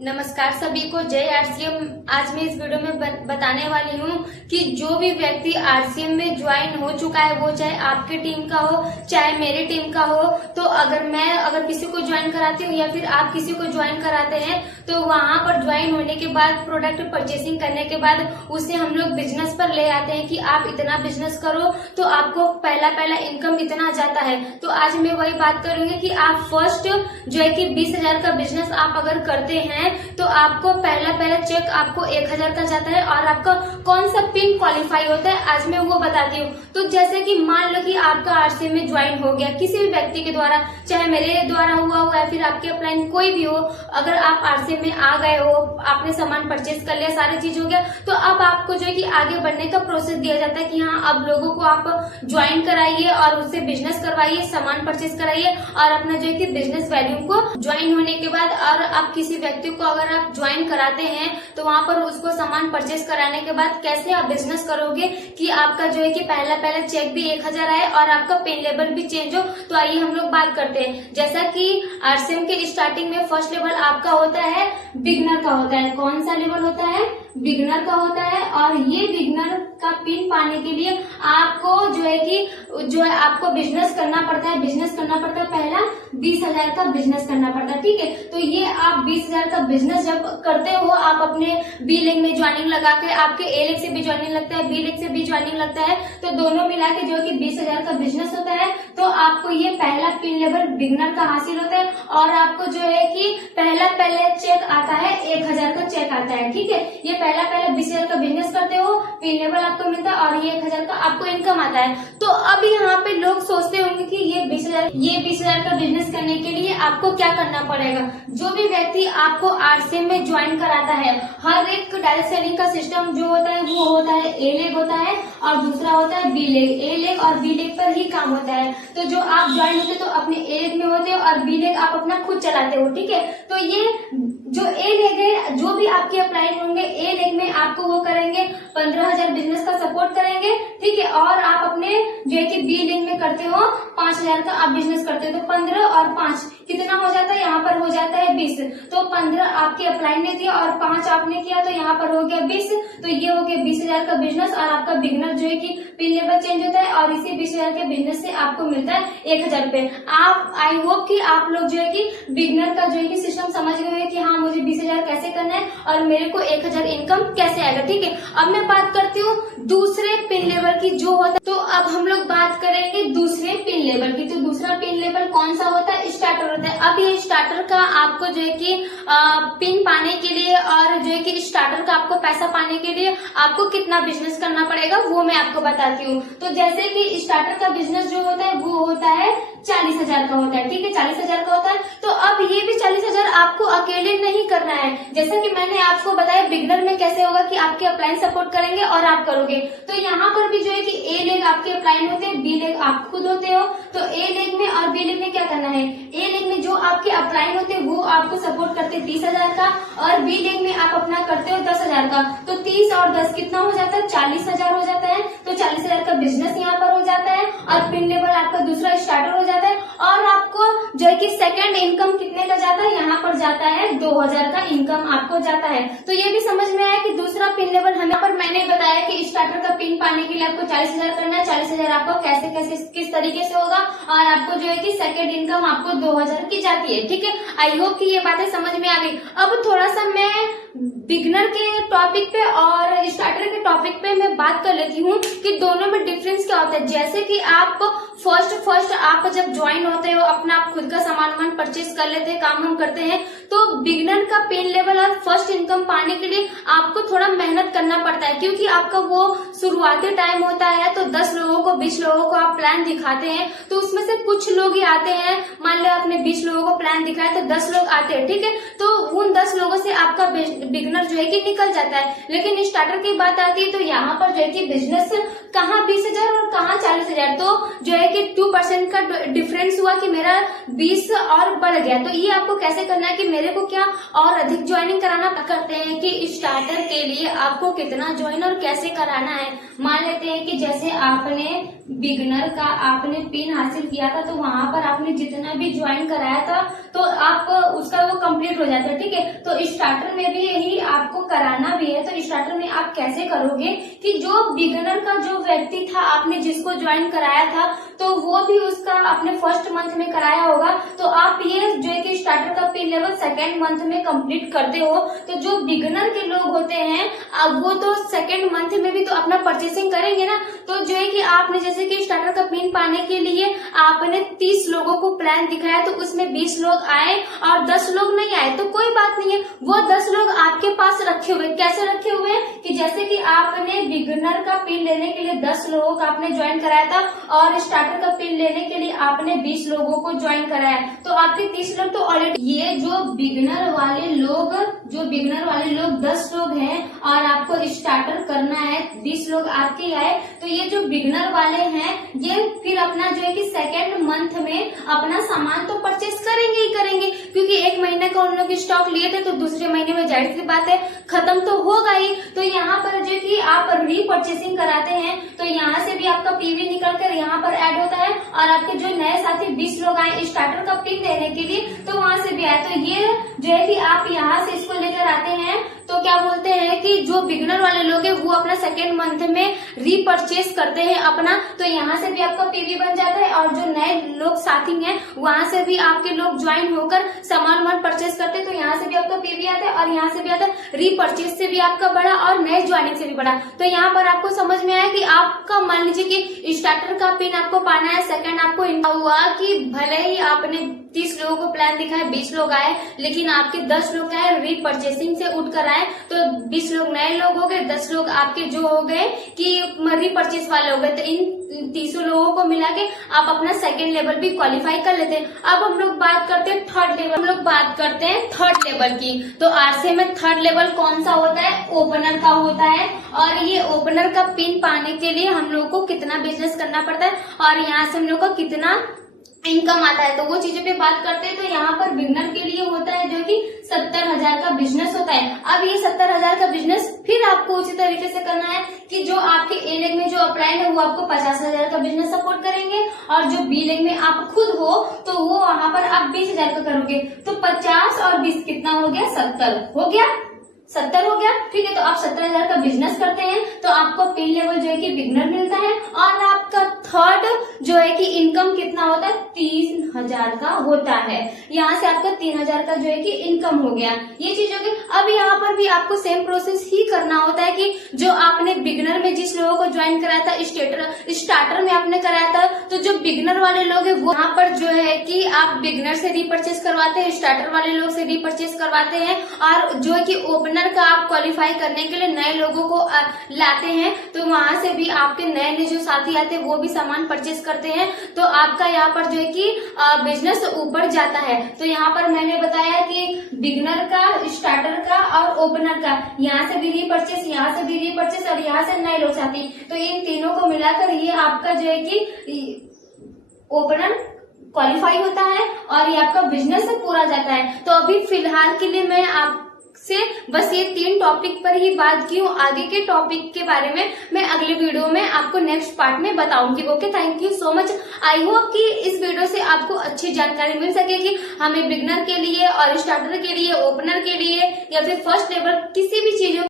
नमस्कार सभी को, जय आरसीएम। आज मैं इस वीडियो में बताने वाली हूँ कि जो भी व्यक्ति आरसीएम में ज्वाइन हो चुका है, वो चाहे आपके टीम का हो चाहे मेरी टीम का हो, तो अगर किसी को ज्वाइन कराती हूँ या फिर आप किसी को ज्वाइन कराते हैं, तो वहां पर ज्वाइन होने के बाद प्रोडक्ट परचेसिंग करने के बाद उसे हम लोग बिजनेस पर ले आते हैं कि आप इतना बिजनेस करो तो आपको पहला इनकम इतना आ जाता है। तो आज मैं वही बात करूंगी कि आप फर्स्ट जो है कि 20,000 का बिजनेस आप अगर करते हैं तो आपको पहला चेक आपको 1,000 का जाता है और आपका कौन सा पिन क्वालिफाई होता है आज मैं वो बताती हूँ। तो जैसे कि मान लो कि आपका आरसीएम में ज्वाइन हो गया किसी भी व्यक्ति के द्वारा, चाहे मेरे द्वारा हुआ हो या फिर आपके अपलाइन कोई भी हो, अगर आप आरसीएम में आ गए हो, आपने सामान परचेज कर लिया, सारी चीज हो गया, तो अब आपको जो है कि आगे बढ़ने का प्रोसेस दिया जाता है कि हाँ अब लोगों को आप ज्वाइन कराइए और उससे बिजनेस करवाइए, सामान परचेज कराइए और अपना जो है कि बिजनेस वैल्यू को ज्वाइन होने के बाद और आप किसी व्यक्ति को अगर आप ज्वाइन कराते हैं तो वहां पर उसको सामान परचेज कराने के बाद कैसे आप बिजनेस करोगे कि आपका जो है कि पहला चेक भी 1,000 आए और आपका पेन लेवल भी चेंज हो। तो आइए हम लोग बात करते हैं। जैसा कि आरसीएम के स्टार्टिंग में फर्स्ट लेवल आपका होता है बिगनर का होता है। कौन सा लेवल होता है? बिगनर का होता है। और ये बिगनर का पिन पाने के लिए आपको जो है आपको बिजनेस करना पड़ता है। पहला 20,000 का बिजनेस करना पड़ता है, ठीक है। तो ये आप 20,000 का बिजनेस जब करते हो, आप अपने बी लेग में ज्वाइनिंग लगा के, आपके ए लेग से भी ज्वाइनिंग लगता है, बी लेग से भी ज्वाइनिंग लगता है, तो दोनों मिला के जो कि 20,000 का बिजनेस होता है। तो आपको ये पहला पिन लेवल बिगनर का हासिल होता है और आपको जो है कि पहला चेक आता है 1,000 का चेक आता है, ठीक है। ये पहला 20,000 का बिजनेस करते हो, पिन लेवल आपको मिलता है और ये 1,000 का आपको इनकम आता है। तो अब यहाँ पे लोग सोचते होंगे कि ये 20,000 का बिजनेस करने के लिए आपको क्या करना पड़ेगा। जो भी व्यक्ति आपको आरसीएम में ज्वाइन कराता है, हर एक डायरेक्ट सेलिंग का सिस्टम जो होता है वो होता है ए लेग होता है और दूसरा होता है बी लेग। ए लेग और बी लेग पर ही काम होता है। तो जो आप ज्वाइन होते तो अपने ए लेग में होते हो और बी लेग आप अपना खुद चलाते हो, ठीक है। तो ये जो ए लेग है, जो भी आपके अप्लाई होंगे ए लेग में आपको वो करेंगे 15,000 बिजनेस का सपोर्ट करेंगे, ठीक है। और आप अपने जो है कि बी लेग में करते हो 5,000 का आप बिजनेस करते हो, तो 15 और 5 कितना हो जाता है? यहाँ पर हो जाता है 20। तो 15 आपके अप्लाई ने दिया और 5 आपने किया, तो यहाँ पर हो गया 20। तो ये हो गया 20,000 का बिजनेस और आपका बिगनर जो है कि पिन लेवल चेंज होता है और इसी 20,000 के बिजनेस से आपको मिलता है 1,000 रुपए। आप आई होप कि आप लोग जो है कि बिगनर का जो है कि सिस्टम समझ गए हैं कि हाँ मुझे 20,000 कैसे करना है और मेरे को 1,000 इनकम कैसे आएगा, ठीक है। अब मैं बात करती हूँ दूसरे पिन लेवल की जो होता है। तो अब हम लोग बात करेंगे दूसरे पिन लेवल की। तो दूसरा पिन लेवल कौन सा होता है? स्टार्टर होता है। अब ये स्टार्टर का आपको जो है कि पिन पाने के लिए और जो है कि स्टार्टर का आपको पैसा पाने के लिए आपको कितना बिजनेस करना पड़ेगा वो मैं आपको बताती हूँ। तो जैसे कि स्टार्टर का बिजनेस जो होता है वो होता है 40,000 का होता है, ठीक है। 40,000 का होता है। तो अब ये भी 40,000 आपको अकेले नहीं करना है। जैसा कि मैंने आपको बताया बिगनर में कैसे होगा कि आपके अपलाइन सपोर्ट करेंगे और आप करोगे। तो यहाँ पर भी जो है कि ए लेग आपके अपलाइन होते हैं, बी लेग आप खुद होते हो। तो ए लेग में और बी लेग में क्या करना है? ए लेग में जो आपके अपलाइन होते हैं वो आपको सपोर्ट करते हैं 30,000 का और बी लेग में आप अपना करते हो 10,000 का। तो 30 और 10 कितना हो जाता है? 40,000 हो जाता है। तो 40,000 का बिजनेस यहाँ पर हो जाता है और पिन लेवल आपका दूसरा स्टार्टर हो जाता है। और आपको जो है कि सेकंड इनकम कितने का जाता है? यहाँ पर जाता है 2,000 का इनकम आपको जाता है। तो ये भी समझ में आया कि दूसरा पिन लेवल यहाँ पर मैंने बताया कि स्टार्टर का पिन पाने के लिए आपको 40,000 करना है। 40,000 आपको कैसे किस तरीके से होगा और आपको जो है कि सेकंड इनकम आपको 2,000 की जाती है, ठीक है। आई होप कि ये बातें समझ में आ गई। अब थोड़ा सा मैं बिगनर के टॉपिक पे और स्टार्टर के टॉपिक पे मैं बात कर लेती हूँ कि दोनों में डिफरेंस क्या होता है। जैसे कि आप फर्स्ट आप जब ज्वाइन होते हो, अपना आप खुद का सामान परचेज कर लेते हैं, काम हम करते हैं, तो बिगनर का पिन लेवल और फर्स्ट इनकम पाने के लिए आपको थोड़ा मेहनत करना पड़ता है, क्योंकि आपका वो शुरुआती टाइम होता है। तो 10 लोगों को 20 लोगों को आप प्लान दिखाते हैं, तो उसमें से कुछ लोग ही आते हैं। मान लो आपने 20 लोगों को प्लान दिखाया तो 10 लोग आते हैं, ठीक है। तो उन 10 लोगों से आपका बिगनर जो है कि निकल जाता है। लेकिन स्टार्टर की बात आती है तो यहाँ पर जो है कि बिजनेस कहाँ 20,000 और कहाँ 40,000, तो जो है कि 2% का डिफरेंस हुआ कि मेरा 20 और बढ़ गया। तो ये आपको कैसे करना है कि मेरे को क्या और अधिक ज्वाइनिंग कराना करते हैं कि स्टार्टर के लिए आपको कितना ज्वाइन और कैसे कराना है। मान लेते हैं कि जैसे आपने बिगनर का आपने पिन हासिल किया था, तो वहां पर आपने जितना भी ज्वाइन कराया था, तो आप उसका वो कंप्लीट हो जाता है। ठीक है, तो स्टार्टर में भी यही आपको कराना भी है। तो स्टार्टर में आप कैसे करोगे कि जो बिगनर का जो व्यक्ति था, आपने जिसको ज्वाइन कराया था, तो वो भी उसका आपने फर्स्ट मंथ में कराया होगा, तो आप ये जो है कि स्टार्टर का पिन लेवल सेकेंड मंथ में कंप्लीट करते हो। तो जो बिगनर के लोग होते हैं अब वो तो सेकेंड मंथ में भी तो अपना परचेसिंग करेंगे ना। तो जो है कि आपने जैसे कि स्टार्टर का पिन पाने के लिए आपने 30 लोगों को प्लान दिखाया, तो उसमें 20 लोग आए और 10 लोग नहीं आए, तो कोई बात नहीं है, वो 10 लोग आपके पास रखे हुए। कैसे रखे हुए हैं कि जैसे कि आपने बिगनर का पिन लेने के लिए 10 लोगों का आपने ज्वाइन कराया था और स्टार्टर का पिन लेने के लिए आपने 20 लोगों को ज्वाइन कराया, तो आपके 30 लोग तो ऑलरेडी। ये जो बिगनर वाले लोग 10 लोग हैं और आपको स्टार्टर करना है, 20 लोग आपके आए, तो ये जो बिगनर वाले हैं ये फिर अपना जो है कि सेकेंड मंथ में अपना सामान तो परचेस करेंगे ही करेंगे, क्योंकि एक महीने का उन लोग स्टॉक लिए थे, तो दूसरे महीने में जाहिर सी बात है खत्म तो होगा ही। तो यहाँ पर जो कि आप रीपरचेसिंग कराते हैं, तो यहाँ से भी आपका पीवी निकल कर यहाँ पर ऐड होता है और आपके जो नए साथी 20 लोग आए स्टार्टर का पिन लेने के लिए, तो वहां से भी आए। तो ये जो है कि आप यहाँ से इसको लेकर आते हैं, तो क्या बोलते हैं कि जो बिगनर वाले लोग हैं वो अपना सेकेंड मंथ में रीपरचेस करते हैं अपना, तो यहाँ से भी आपका पीवी बन जाता है और जो नए लोग साथी हैं वहां से भी आपके लोग ज्वाइन होकर सामान परचेस करते हैं, तो यहाँ से भी आपका पीवी आता है और यहाँ से भी आता है। रीपरचेस से भी आपका बढ़ा और नए ज्वाइनिंग से भी बढ़ा। तो यहाँ पर आपको समझ में आया कि आपका मान लीजिए कि स्टार्टर का पिन आपको पाना है, सेकंड आपको हुआ कि भले ही आपने 30 लोगों को प्लान दिखाया, 20 लोग आए, लेकिन आपके 10 लोग क्या है रीपरचेसिंग से उठ कर आए, तो 20 लोग नए लोग हो गए, 10 लोग आपके जो हो गए कि रीपरचेस वाले हो गए। तो इन 30 लोगों को मिला के आप अपना सेकेंड लेवल भी क्वालिफाई कर लेते हैं। अब हम लोग बात करते हैं थर्ड लेवल की। तो आरसीए में थर्ड लेवल कौन सा होता है? ओपनर का होता है। और ये ओपनर का पिन पाने के लिए हम लोग को कितना बिजनेस करना पड़ता है और यहाँ से हम लोग को कितना इनकम आता है, तो वो चीजों पे बात करते हैं। तो यहाँ पर बिगनर के लिए होता है जो कि 70,000 का बिजनेस होता है। अब ये 70,000 का बिजनेस फिर आपको उसी तरीके से करना है कि जो आपके ए लेग में जो अप्लाइड है वो आपको 50,000 का बिजनेस सपोर्ट करेंगे और जो बी लेग में आप खुद हो तो वो वहां पर आप 20,000 का करोगे। तो 50 और 20 कितना हो गया? 70 हो गया। 70 हो गया। ठीक है, तो आप 70,000 का बिजनेस करते हैं तो आपको पिन लेवल जो है कि बिगनर मिलता है और आपका थर्ड जो है कि इनकम कितना होता है? 3,000 का होता है। यहाँ से आपका 3,000 का जो है कि इनकम हो गया। ये चीज होगी। अब यहाँ पर भी आपको सेम प्रोसेस ही करना होता है कि जो आपने बिगनर में जिस लोगों को ज्वाइन कराया था, स्टार्टर में आपने कराया था, तो जो बिगनर वाले लोग है वो यहाँ पर जो है कि आप बिगनर से रीपरचेस करवाते हैं, स्टार्टर वाले लोग से रीपरचेस करवाते हैं और जो है कि ओपनर का आप क्वालिफाई करने के लिए नए लोगों को लाते हैं, तो वहां से भी आपके नए जो साथी आते हैं वो भी सामान परचेस करते हैं, तो आपका यहाँ पर जो है कि बिजनेस ऊपर जाता है। तो यहाँ पर मैंने बताया कि बिगनर का, स्टार्टर का और ओपनर का, यहाँ से भी रीपरचेस, यहाँ से भी रीपरचेस और यहाँ से नए लोग साथी, तो इन तीनों को मिलाकर ये आपका जो है कि ओपनर क्वालिफाई होता है और ये आपका बिजनेस पूरा जाता है। तो अभी फिलहाल के लिए मैं आप से बस ये 3 टॉपिक पर ही बात की हूँ। आगे के टॉपिक के बारे में मैं अगले वीडियो में आपको नेक्स्ट पार्ट में बताऊंगी। Okay, thank you so much. I hope कि इस वीडियो से आपको अच्छी जानकारी मिल सकेगी। हमें बिगनर के लिए और स्टार्टर के लिए, ओपनर के लिए या फिर फर्स्ट लेवल किसी भी चीजों